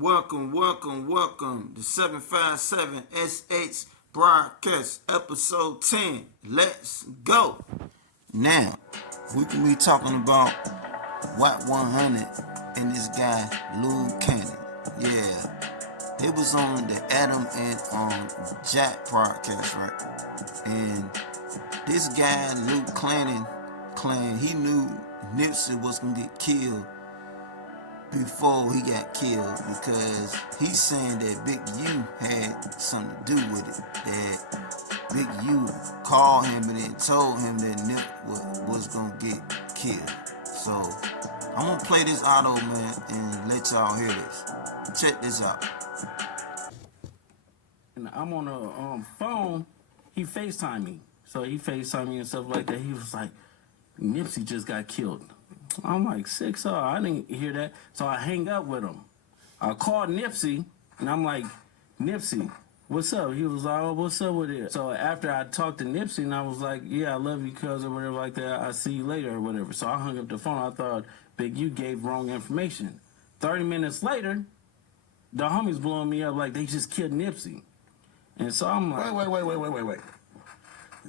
Welcome to 757 SH Broadcast Episode 10. Let's go. Now, we can be talking about YFN and this guy, LUCCI. Yeah, they was on the Adam and Jack podcast, right? And this guy, LUCCI, claimed he knew Nipsey was going to get killed before he got killed because he's saying that Big U had something to do with it. That Big U called him and then told him that Nip was gonna get killed. So I'm gonna play this audio, man, and let y'all hear this. Check this out. And I'm on a phone. He FaceTimed me, so he FaceTimed me and stuff like that. He was like, "Nipsey just got killed." I'm like, 6 I didn't hear that. So I hang up with him. I called Nipsey, and I'm like, "Nipsey, what's up?" He was like, "Oh, what's up with it?" So after I talked to Nipsey, and I was like, "Yeah, I love you, cuz," or whatever like that. "I'll see you later," or whatever. So I hung up the phone. I thought Big U gave wrong information. 30 minutes later, the homies blowing me up like they just killed Nipsey. And so I'm like... Wait.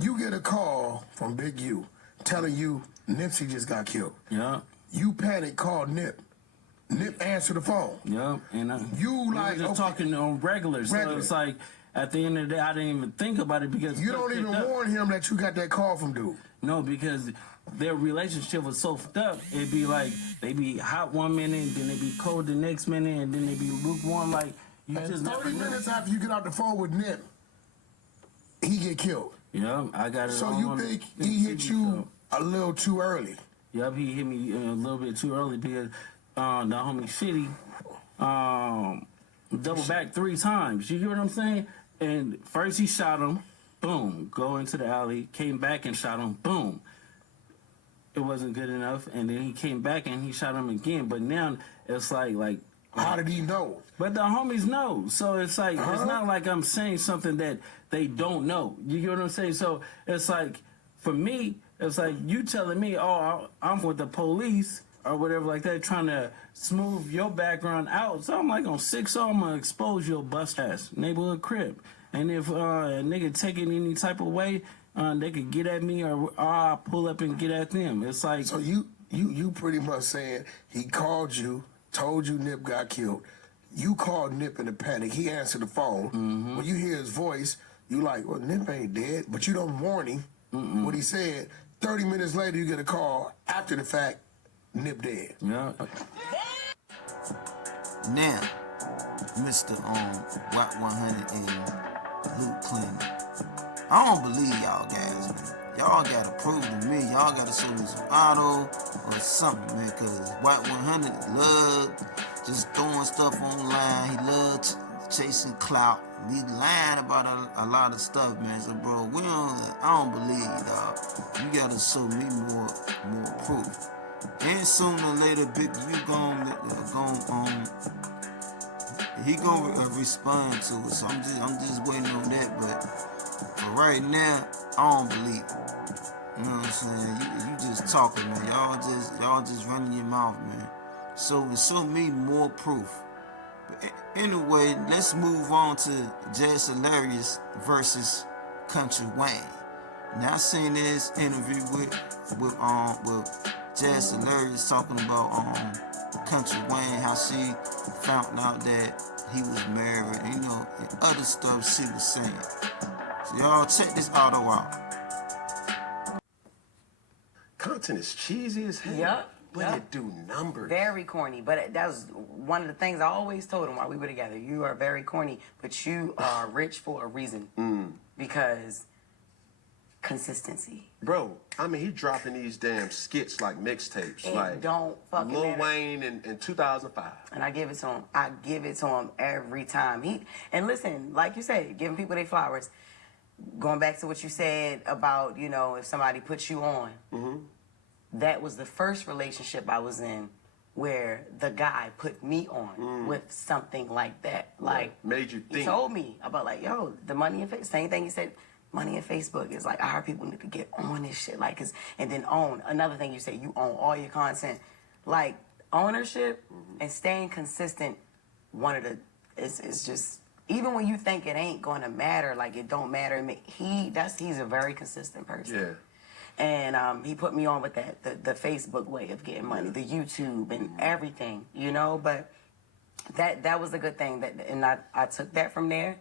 You get a call from Big U telling you Nipsey just got killed. Yeah. You panic, call Nip. Nip answer the phone. Yeah. And you like just talking on regular. So it's like at the end of the day, I didn't even think about it because you don't even warn him that you got that call from dude. No, because their relationship was so fucked up. It'd be like they be hot one minute, then they be cold the next minute, and then they be lukewarm. Like you and just 30 minutes after you get off the phone with Nip, he get killed. Yeah, I got it. So you think he hit you a little too early? Yep, he hit me a little bit too early because the homie Shitty double back 3 times. You hear what I'm saying? And first he shot him, boom, go into the alley, came back and shot him, boom. It wasn't good enough, and then he came back and he shot him again. But now it's like how did he know? But the homies know. So it's like, it's not like I'm saying something that they don't know. You get what I'm saying? So it's like, for me, it's like you telling me, "Oh, I'm with the police," or whatever like that, trying to smooth your background out. So I'm like, on 6 I'm going to expose your bust ass neighborhood crib. And if a nigga take it any type of way, they could get at me or I'll pull up and get at them. It's like... So you pretty much saying he called you, told you Nip got killed. You called Nip in a panic. He answered the phone. Mm-hmm. When you hear his voice, you like, well, Nip ain't dead. But you don't warn him what he said. 30 minutes later, you get a call after the fact, Nip dead. Yeah. Now, Mr. YFN and LUCCI. I don't believe y'all guys, man. Y'all gotta prove to me. Y'all gotta show me some auto or something, man. Cause YFN love just throwing stuff online. He loves chasing clout. He lying about a lot of stuff, man. So, bro, I don't believe you, dog. You gotta show me more proof. And sooner or later, Big U he gonna respond to it. So I'm just waiting on that. But for right now, I don't believe it. You know what I'm saying? You just talking, man. Y'all just running your mouth, man. So show me more proof. But anyway, let's move on to JESS Hilarious versus Country Wayne. Now I seen this interview with JESS Hilarious talking about Country Wayne, how she found out that he was married, and other stuff she was saying. So y'all check this audio out. Content is cheesy as hell. Yep. But it do numbers. Very corny. But that was one of the things I always told him while we were together. You are very corny, but you are rich for a reason. Because consistency. Bro, I mean, he dropping these damn skits like mixtapes. It like don't fucking Lil matter. Wayne in 2005. And I give it to him. I give it to him every time. And listen, like you said, giving people their flowers. Going back to what you said about, if somebody puts you on. That was the first relationship I was in where the guy put me on with something like that. Like, made you think. He told me about like, yo, the money in Facebook. Same thing he said, money in Facebook is like, our people need to get on this shit. Like, and then own. Another thing you say, you own all your content. Like, ownership and staying consistent one of the, it's just, even when you think it ain't gonna matter, like it don't matter, he's a very consistent person. Yeah. And he put me on with that, the Facebook way of getting money, the YouTube and everything, you know, but that was a good thing, and I took that from there.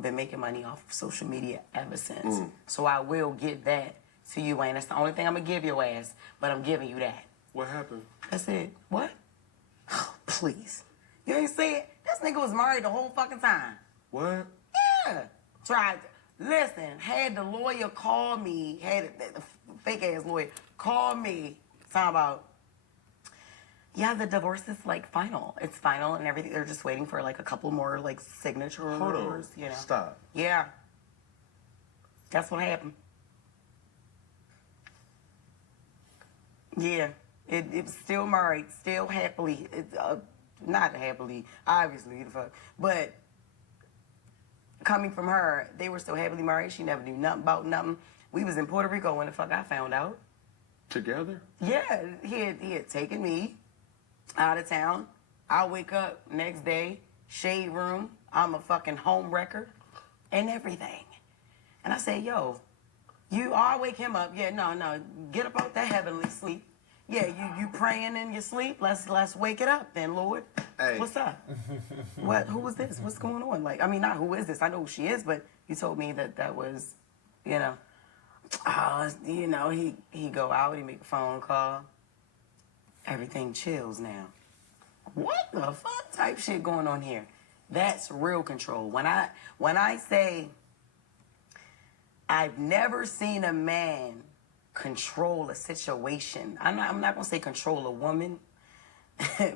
Been making money off of social media ever since. So I will give that to you, Wayne. That's the only thing I'm gonna give your ass, but I'm giving you that. What happened? That's it. What? Oh, please. You ain't see it? This nigga was married the whole fucking time. What? Yeah. Tried to. Listen, had the lawyer call me, had the fake ass lawyer call me, talking about, yeah, the divorce is like final. It's final and everything. They're just waiting for like a couple more like signatures. Hold on. You know. Stop. Yeah. That's what happened. Yeah. It was still married, still happily. Not happily, obviously, the fuck. But coming from her, they were still happily married. She never knew nothing about nothing. We was in Puerto Rico when the fuck I found out. Together? Yeah, he had taken me out of town. I wake up next day, shade room. I'm a fucking home wrecker and everything. And I say, yo, I wake him up. Yeah, no, get up out that heavenly sleep. Yeah, you praying in your sleep. Let's wake it up then, Lord. Hey. What's up? What? Who is this? What's going on? Like, I mean, not who is this? I know who she is, but you told me that was, you know. You know, he go out, he make a phone call. Everything chills now. What the fuck type shit going on here? That's real control. When I say I've never seen a man control a situation. I'm not gonna say control a woman,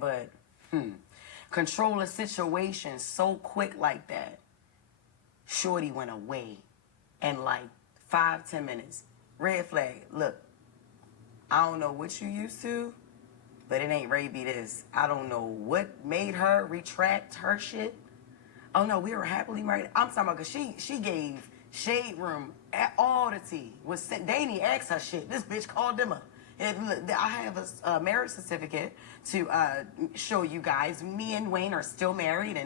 but control a situation so quick like that. Shorty went away in like 5-10 minutes. Red flag. Look, I don't know what you used to, but it ain't ready to be this. I don't know what made her retract her shit. Oh no, we were happily married. I'm talking about because she gave shade room at all the tea. Danny asked her shit. This bitch called them up. And look, I have a marriage certificate to show you guys. Me and Wayne are still married,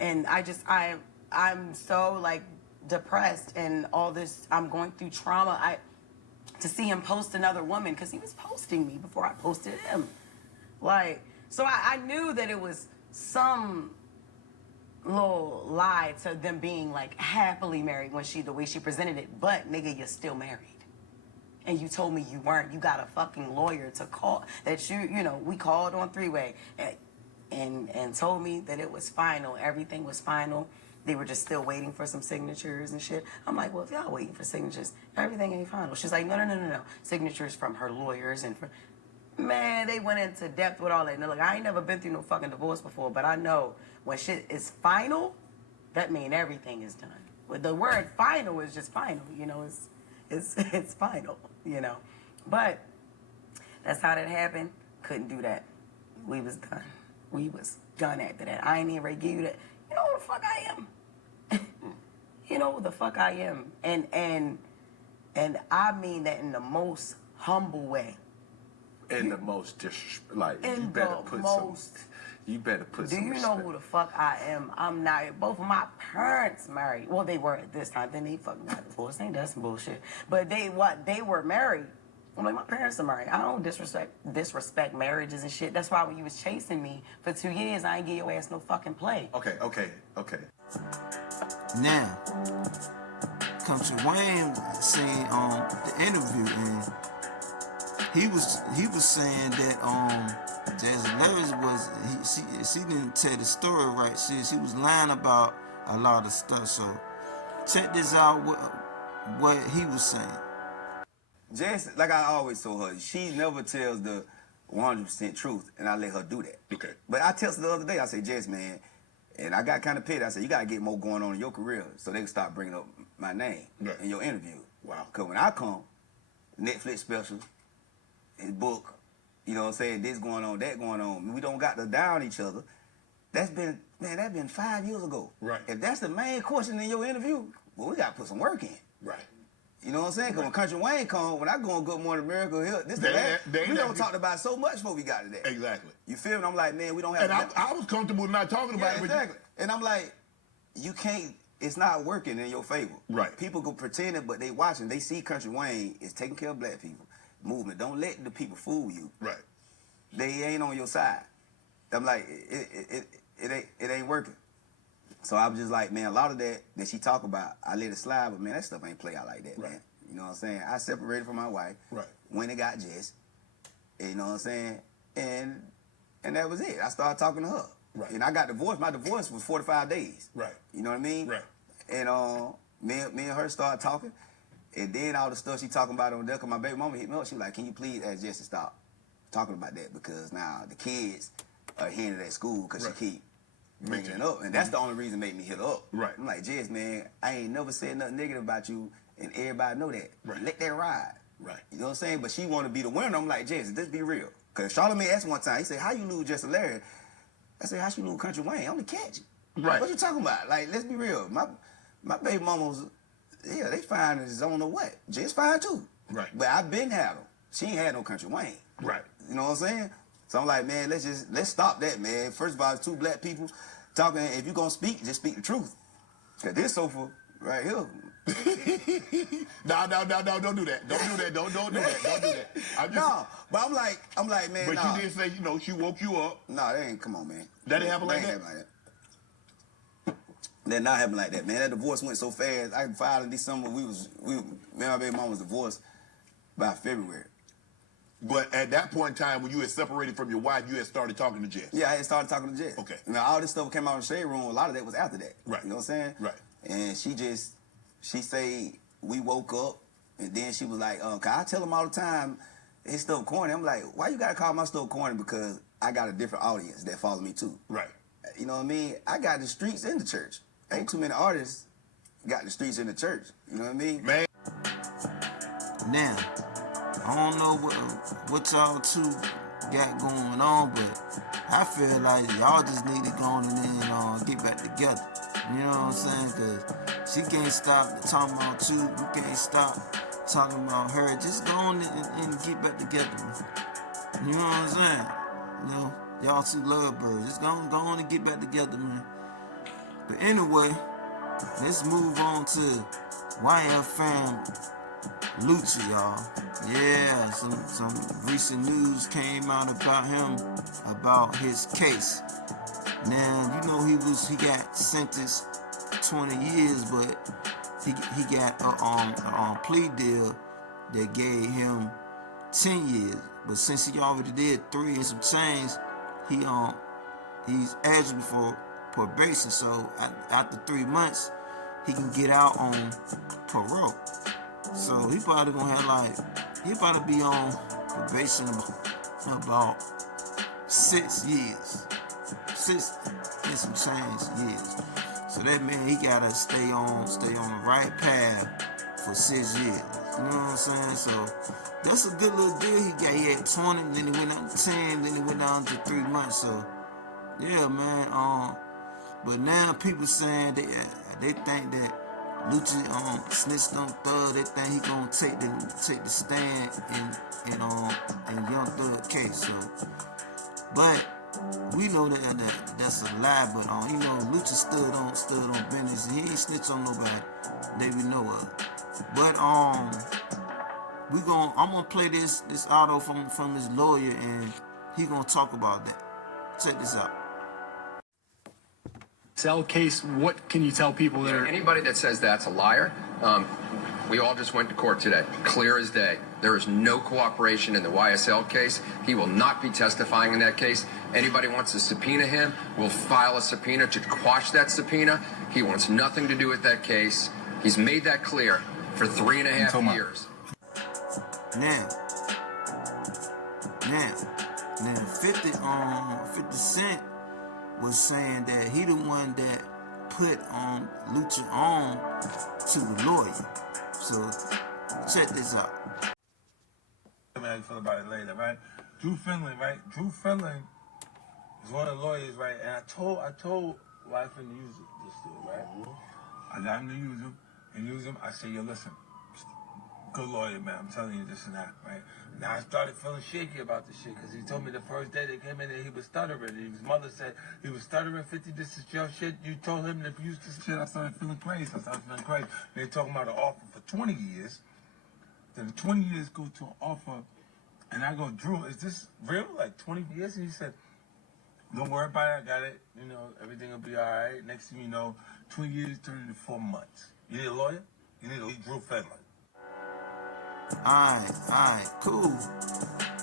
and I'm so like depressed and all this. I'm going through trauma. To see him post another woman because he was posting me before I posted him. Like, so I knew that it was some little lie to them being like happily married when the way she presented it. But nigga, you're still married. And you told me you weren't. You got a fucking lawyer to call that you know, we called on three-way and told me that it was final. Everything was final. They were just still waiting for some signatures and shit. I'm like, well, if y'all waiting for signatures, everything ain't final. She's like, no. Signatures from her lawyers and from... Man, they went into depth with all that. And look, I ain't never been through no fucking divorce before, but I know when shit is final, that means everything is done. But the word final is just final, you know, it's final, you know. But that's how that happened. Couldn't do that. We was done. We was done after that. I ain't even ready to give you that. You know who the fuck I am. You know who the fuck I am. And I mean that in the most humble way. In the most disrespect, like, In you better the put most... you better put Do some you respect. know who the fuck I am? I'm not. Both of my parents married. Well, they were at this time. Then they fucking got divorced. Ain't that some bullshit? But they were married. I'm like, my parents are married. I don't disrespect marriages and shit. That's why when you was chasing me for 2 years, I ain't give your ass no fucking play. Okay. Now, Country Wayne seen the interview, and he was saying that Jazz Levis she didn't tell the story right. She was lying about a lot of stuff. So check this out. What he was saying. Jess, like I always told her, she never tells the 100% truth, and I let her do that. Okay. But I tell her the other day, I say, Jess, man, and I got kind of petty. I said, you got to get more going on in your career so they can start bringing up my name in your interview. Wow. Because when I come, Netflix special, his book, you know what I'm saying, this going on, that going on. We don't got to down each other. That's been 5 years ago. Right. If that's the main question in your interview, well, we got to put some work in. Right. You know what I'm saying? Because when Country Wayne come, when I go on Good Morning America, we don't talk about so much before we got to that. Exactly. You feel me? I'm like, man, we don't have. And I was comfortable not talking about it. Exactly. And I'm like, you can't. It's not working in your favor. Right. People go pretending, but they watching. They see Country Wayne is taking care of black people. Movement. Don't let the people fool you. Right. They ain't on your side. I'm like, it ain't working. So I was just like, man, a lot of that she talk about, I let it slide, but man, that stuff ain't play out like that, man. You know what I'm saying? I separated from my wife. Right. When it got JESS. You know what I'm saying? And that was it. I started talking to her. Right. And I got divorced. My divorce was 45 days. Right. You know what I mean? Right. And me and her started talking. And then all the stuff she talking about on there, 'cause my baby mama hit me up. She was like, can you please ask Jess to stop talking about that? Because now the kids are hearing it at school because she keep bringing it up. And that's the only reason made me hit her up. Right. I'm like, Jess, man, I ain't never said nothing negative about you, and everybody know that. Right. Let that ride. Right. You know what I'm saying? But she want to be the winner. I'm like, Jess, just be real. Because Charlamagne asked one time, he said, how you lose Jess Larry? I said, how she lose Country Wayne? I'm the catch. Right. What you talking about? Like, let's be real. My baby mamas, yeah, they fine as I don't know what. Jess fine too. Right. But I been had them. She ain't had no Country Wayne. Right. You know what I'm saying? So I'm like, man, let's stop that, man. First of all, it's two black people talking. If you gonna speak, just speak the truth. Cause this sofa right here. No, don't do that. Don't do that. Don't do that. Don't do that. No, but I'm like, man. But nah. you did say, she woke you up. No, that ain't. Come on, man. That didn't happen like ain't that? happen like that. That not happen like that, man. That divorce went so fast. I filed in December. Me and my baby mom was divorced by February. But at that point in time, when you had separated from your wife, you had started talking to Jess. Yeah, I had started talking to Jess. Okay. Now, all this stuff came out in the shade room. A lot of that was after that. Right. You know what I'm saying? Right. And she say we woke up, and then she was like, 'cause I tell them all the time, his stuff corny. I'm like, why you gotta call my stuff corny? Because I got a different audience that follow me too. Right. You know what I mean? I got the streets in the church. Ain't too many artists got the streets in the church. You know what I mean? Man. Now, I don't know what y'all two got going on, but I feel like y'all just need to go on and get back together. You know what I'm saying? Because she can't stop talking about you. You can't stop talking about her. Just go on and get back together, man. You know what I'm saying? You know, y'all two lovebirds. Just go on and get back together, man. But anyway, let's move on to YFN LUCCI, y'all. Yeah, some recent news came out about him, about his case. Now, you know he got sentenced 20 years, but he got a plea deal that gave him 10 years. But since he already did 3 and some change, he's eligible for probation. So after 3 months, he can get out on parole. So he probably gonna have he probably be on probation about 6 years. 6 and some change years. So that means he gotta stay on the right path for 6 years. You know what I'm saying? So that's a good little deal he got. He had 20, then he went down to 10, then he went down to 3 months. So yeah, man. But now people saying they think that LUCCI snitched on Thug. They think he gonna take the stand in Young Thug case. So, but we know that's a lie. But you know, LUCCI stood on business. He ain't snitch on nobody that we know of. But I'm gonna play this audio from his lawyer, and he gonna talk about that. Check this out. Cell case, what can you tell people that are... Anybody that says that's a liar, we all just went to court today, clear as day. There is no cooperation in the YSL case. He will not be testifying in that case. Anybody wants to subpoena him, we'll file a subpoena to quash that subpoena. He wants nothing to do with that case. He's made that clear for 3.5 years. Now, 50 Cent was saying that he the one that put LUCCI on to the lawyer. So check this out. How you feel about it later, right? Drew Finley, right? Drew Finley is one of the lawyers, right? And I told YFN to use this dude, right? I got him to use him. I said, yo, listen, good lawyer, man. I'm telling you this and that, right? Now I started feeling shaky about the shit because he told me the first day they came in there he was stuttering. His mother said he was stuttering 50. This is your shit. You told him to use this shit. I started feeling crazy. They're talking about an offer for 20 years. Then the 20 years go to an offer, and I go, Drew, is this real? Like 20 years? And he said, don't worry about it. I got it. You know, everything will be all right. Next thing you know, 2 years turned into 4 months. You need a lawyer? You need a Drew Finley. Alright, cool.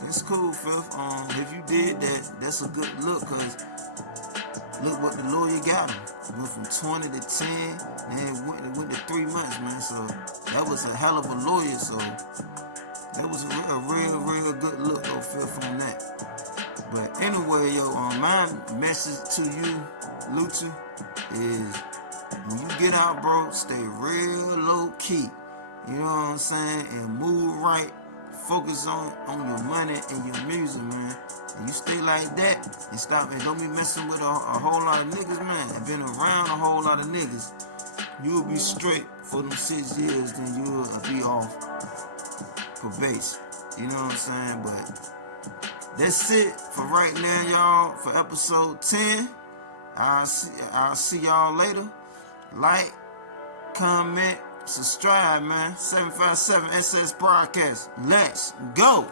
It's cool, Fifth. If you did that, that's a good look, cause look what the lawyer got him. Went from 20 to 10, and went to 3 months, man. So that was a hell of a lawyer. So that was a real good look, though, Fifth, on that. But anyway, yo, my message to you, LUCCI, is when you get out, bro, stay real low key. You know what I'm saying? And move right. Focus on your money and your music, man. And you stay like that and stop and don't be messing with a whole lot of niggas, man. And been around a whole lot of niggas. You'll be straight for them 6 years, then you'll be off for base. You know what I'm saying? But that's it for right now, y'all. For episode 10. I'll see y'all later. Like, comment, subscribe, man. 757 SS Broadcast. Let's go.